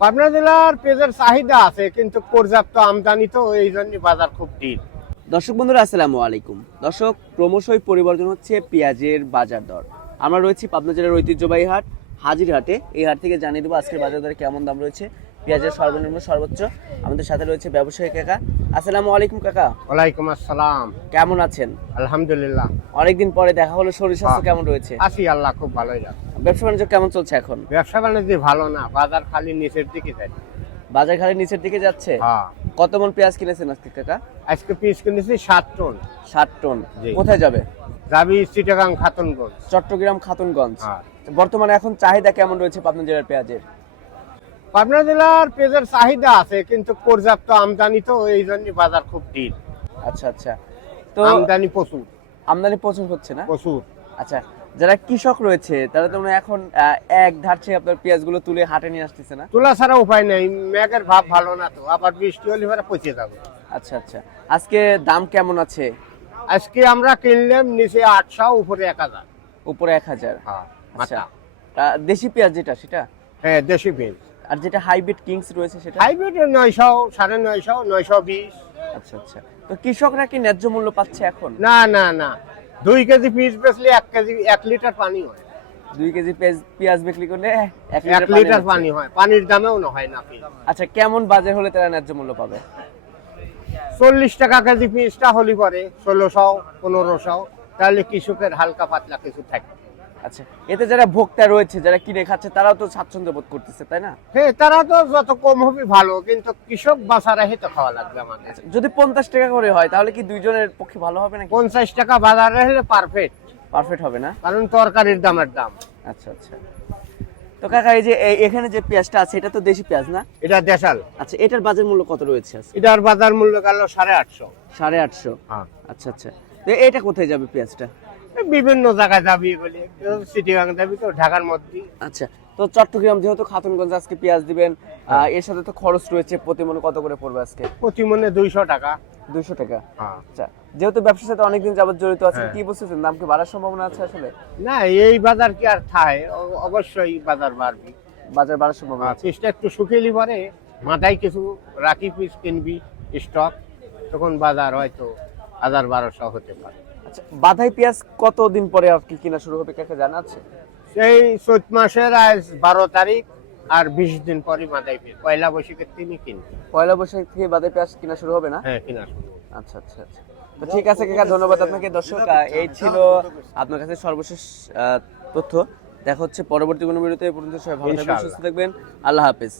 পাবনা জেলার পেঁয়াজের চাহিদা আছে কিন্তু পর্যাপ্ত আমদানি, তো এই জন্য বাজার খুব ঢিল। দর্শক বন্ধুরা আসসালামু আলাইকুম। দর্শক, ক্রমশই পরিবর্তন হচ্ছে পেঁয়াজের বাজার দর। আমরা রয়েছি পাবনা জেলার ঐতিহ্যবাহী হাট হাজিরহাটে। এই হাট থেকে জানিয়ে দেবো আজকের বাজার দরে কেমন দাম রয়েছে, পেঁয়াজের সর্বনিম্ন সর্বোচ্চ। আমাদের সাথে রয়েছে ব্যবসায়ী কাকা। আসসালামু আলাইকুম কাকা, ওয়ালাইকুম আসসালাম। কেমন আছেন? আলহামদুলিল্লাহ, অনেকদিন পরে দেখা হলো, শরীর স্বাস্থ্য কেমন রয়েছে? আছি আল্লাহ খুব ভালোই যাচ্ছে। ব্যবসা বাণিজ্য কেমন চলছে এখন? ব্যবসা বাণিজ্য ভালো না, বাজার খালি নিচের দিকে যায়। বাজার খালি নিচের দিকে যাচ্ছে। হ্যাঁ, কত মন পেঁয়াজ কিনেছেন আজকে কাকা? আজকে পিস কিনেছি 7 টন। 7 টন। জি। কোথায় যাবে? যাবি চিটাগাং খাতুনগঞ্জ। চট্টগ্রাম খাতুনগঞ্জ। হ্যাঁ। বর্তমানে এখন চাহিদা কেমন রয়েছে পাবনা জেলার পেঁয়াজের? পাবনা জেলার পেঁয়াজের চাহিদা আছে কিন্তু পর্যাপ্ত আমদানি, তো এই জন্য বাজার খুব ঢিল। আচ্ছা আচ্ছা। তো আমদানি প্রচুর আমদানি প্রচুর হচ্ছে না? প্রচুর। আচ্ছা, যারা কৃষক রয়েছে তারা তো মনে হয় এখন এক ধারছে আপনার পেঁয়াজগুলো তুলে হাটে নিয়ে আসতেছে না? তোলা ছাড়া উপায় নেই, মেঘের ভাব ভালো না, তো আবার বৃষ্টি হলে পরে পচে যাবে। আচ্ছা আচ্ছা। আজকে দাম কেমন আছে? আজকে আমরা কিনলাম নিচে 800, উপরে 1000। উপরে 1000। হ্যাঁ, আচ্ছা। মাথা। দেশি পেঁয়াজ যেটা সেটা, হ্যাঁ দেশি পেঁয়াজ। আর যেটা হাইব্রিড কিংস রয়েছে সেটা? হাইব্রিড 900, 950, 920। আচ্ছা আচ্ছা। তো কৃষকরা কি ন্যায্য মূল্য পাচ্ছে এখন? না না না, 2 কেজি পিস বেচলে 1 কেজি 1 লিটার পানি হয়। 2 কেজি পেঁয়াজ বিক্রি করলে 1 1 লিটার লিটার পানি হয়, পানির দামেও না হয় না পেঁয়াজ। আচ্ছা, কেমন বাজার হলে তারা ন্যায্য মূল্য পাবে? 40 টাকা কেজি পিসটা হলি পরে 1600, 1500, তাহলে কৃষকের হালকা পাতলা কিছু থাকে। আচ্ছা, এতে যারা ভোক্তা রয়েছে, যারা কিনে খাচ্ছে, তারাও তো স্বাচ্ছন্দ্য বোধ করতেছে, তাই না? হ্যাঁ, তারা তো যত কম হবে ভালো, কিন্তু কৃষক বাঁচা রেখে তো খাওয়া লাগবে আমাদের। যদি 50 টাকা করে হয় তাহলে কি দুইজনের পক্ষে ভালো হবে নাকি? 50 টাকা বাজারে হলে পারফেক্ট, পারফেক্ট হবে না? কারণ তরকারির দামের দাম। আচ্ছা আচ্ছা। তো কাকা, এই যে এখানে যে পেঁয়াজটা আছে এটা তো দেশি পেঁয়াজ না? এটা দেশাল। আচ্ছা, এটার বাজার মূল্য কত রয়েছে আজকে? এটার বাজার মূল্য গেল 850। 850। হ্যাঁ, আচ্ছা আচ্ছা। তো এটা কোথায় যাবে পেঁয়াজটা? বিভিন্ন জায়গায় যাবি বলে, চিটিগাং যাবি তো, ঢাকার মধ্যে। আচ্ছা। তো চট্টগ্রাম যেহেতু খাতুনগঞ্জ আজকে পেঁয়াজ দিবেন, এর সাথে তো খরচ রয়েছে, প্রতি মনে কত করে পড়বে আজকে? প্রতি মনে 200 টাকা। 200 টাকা। হ্যাঁ। আচ্ছা, যেহেতু ব্যবসার সাথে অনেকদিন যাবত জড়িত আছেন, হ্যাঁ। কি বুঝতেছেন দাম কি বাড়ার সম্ভাবনা আছে আসলে? না, এই বাজার কি আর থায়, অবশ্যই বাজার বাড়বে। বাজার বাড়ার সম্ভাবনা আছে। পিসটা একটু শুকিয়ে পরে মাথায় কিছু রাখি, পিস কিনবি স্টক, তখন বাজার হয়তো 1000-1200 হতে পারে। আচ্ছা, বাধাই পেঁয়াজ কতদিন পরে আর কি কিনা শুরু হবে কাকে জানা আছে? সেই চৈত মাসের আজ 12 তারিখ, আর 20 দিন পরে মাথায় পেয়ে পয়লা বৈশাখের তিনি কিনবে। পয়লা বৈশাখ থেকে বাধাই পেঁয়াজ কিনা শুরু হবে না? হ্যাঁ, কিনা শুরু। আচ্ছা আচ্ছা আচ্ছা। তো ঠিক আছে কাকা, ধন্যবাদ আপনাকে। দর্শক, এই ছিল আপনার কাছে সর্বশেষ তথ্য। দেখা হচ্ছে পরবর্তী কোনো ভিডিওতে। এই পর্যন্ত সবাই ভালো থাকবেন, ইনশাআল্লাহ। সুস্থ থাকবেন। আল্লাহ হাফেজ।